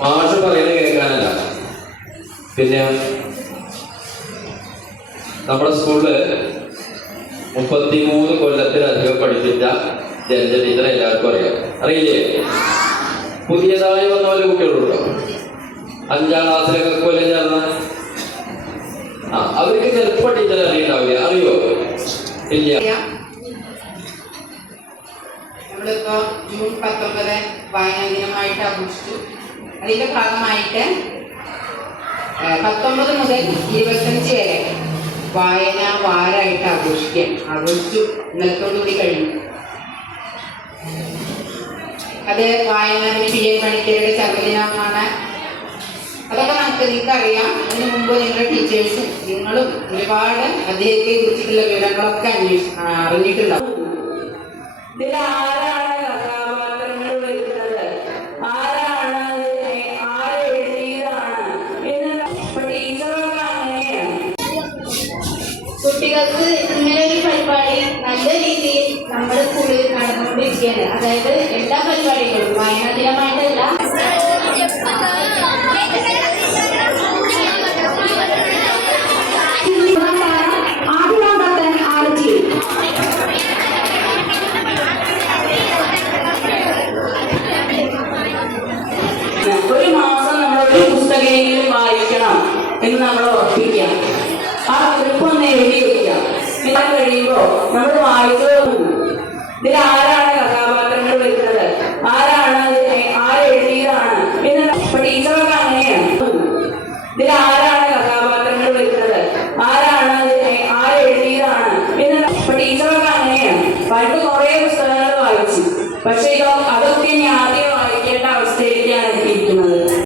മാഷ് പറയുന്നത് കേൾക്കാനല്ല. പിന്നെ നമ്മുടെ സ്കൂളിൽ മുപ്പത്തിമൂന്ന് കൊല്ലത്തിലധികം പഠിപ്പിച്ച ടീച്ചർ എല്ലാവർക്കും അറിയാം. അറിയില്ലേ? പുതിയതായി വന്ന ഒരു കുട്ടികളുണ്ടോ? അഞ്ചാം ക്ലാസ്സിലൊക്കെ കൊല്ലം ചേർന്ന? അവർക്ക് ചിലപ്പോൾ ടീച്ചർ അറിയണ്ടാവില്ല അറിയോ? ഇല്ല. നമ്മളിപ്പോ ജൂൺ പത്തൊമ്പത് വായനാ ദിനമായിട്ട് ആഘോഷിച്ചു. അതിന്റെ ഭാഗമായിട്ട് പത്തൊമ്പത് മുതൽ ഇരുപത്തഞ്ച് വരെ വായന വാരായിട്ട് ആഘോഷിക്കാൻ ആഘോഷിച്ചു. ഇന്നലത്തോടുകൂടി കഴിഞ്ഞു. അത് വായന പി എ മണിക്കരുടെ ചർമ്മദിനമാണ് അതൊക്കെ നമുക്ക് നിങ്ങൾക്ക് അറിയാം അതിന് മുമ്പ് നിങ്ങളുടെ ടീച്ചേഴ്സും നിങ്ങളും ഒരുപാട് അദ്ദേഹത്തെ കുറിച്ചിട്ടുള്ള വിവരങ്ങളൊക്കെ അന്വേഷി അറിഞ്ഞിട്ടുണ്ടാവും. ഇതിൽ ആരാണ് കഥാപാത്രങ്ങൾ വരുന്നത് ആരാണ് കുട്ടികൾക്ക് ഇങ്ങനെ ഒരു പരിപാടി നടന്നുകൊണ്ടിരിക്കുകയാണ് അതായത് എല്ലാ പരിപാടികളും വായനാ ദിനമായിട്ടല്ല ആദ്യം ആലോചിച്ചു ഒരു മാസം വായിക്കണം എന്ന് നമ്മൾ ഉറപ്പിക്കാം ആ കുറിപ്പ് ഒന്ന് എഴുതി വയ്ക്കാം ഇതാ നമ്മൾ വായിച്ചു ഇതിൽ ആരാണ് കഥാപാത്രങ്ങൾ വരുന്നത് ആരാണ് അതിനെ ആരെഴുതിയതാണ് എന്നുള്ള അപ്പൊ ടീച്ചറൊക്കെ അങ്ങനെയാണ് ഇതിൽ ആരാണ് കഥാപാത്രങ്ങൾ വരുന്നത് ആരാണ് അതിനെ ആരെഴുതിയതാണ് എന്നുള്ള അപ്പൊ ടീച്ചറൊക്കെ അങ്ങനെയാണ് പണ്ട് കുറെ പുസ്തകങ്ങൾ വായിച്ചു പക്ഷെ ഇതോ അതൊക്കെ ഇനി ആദ്യം വായിക്കേണ്ട അവസ്ഥയിലേക്കാണ് എത്തിയിരിക്കുന്നത്.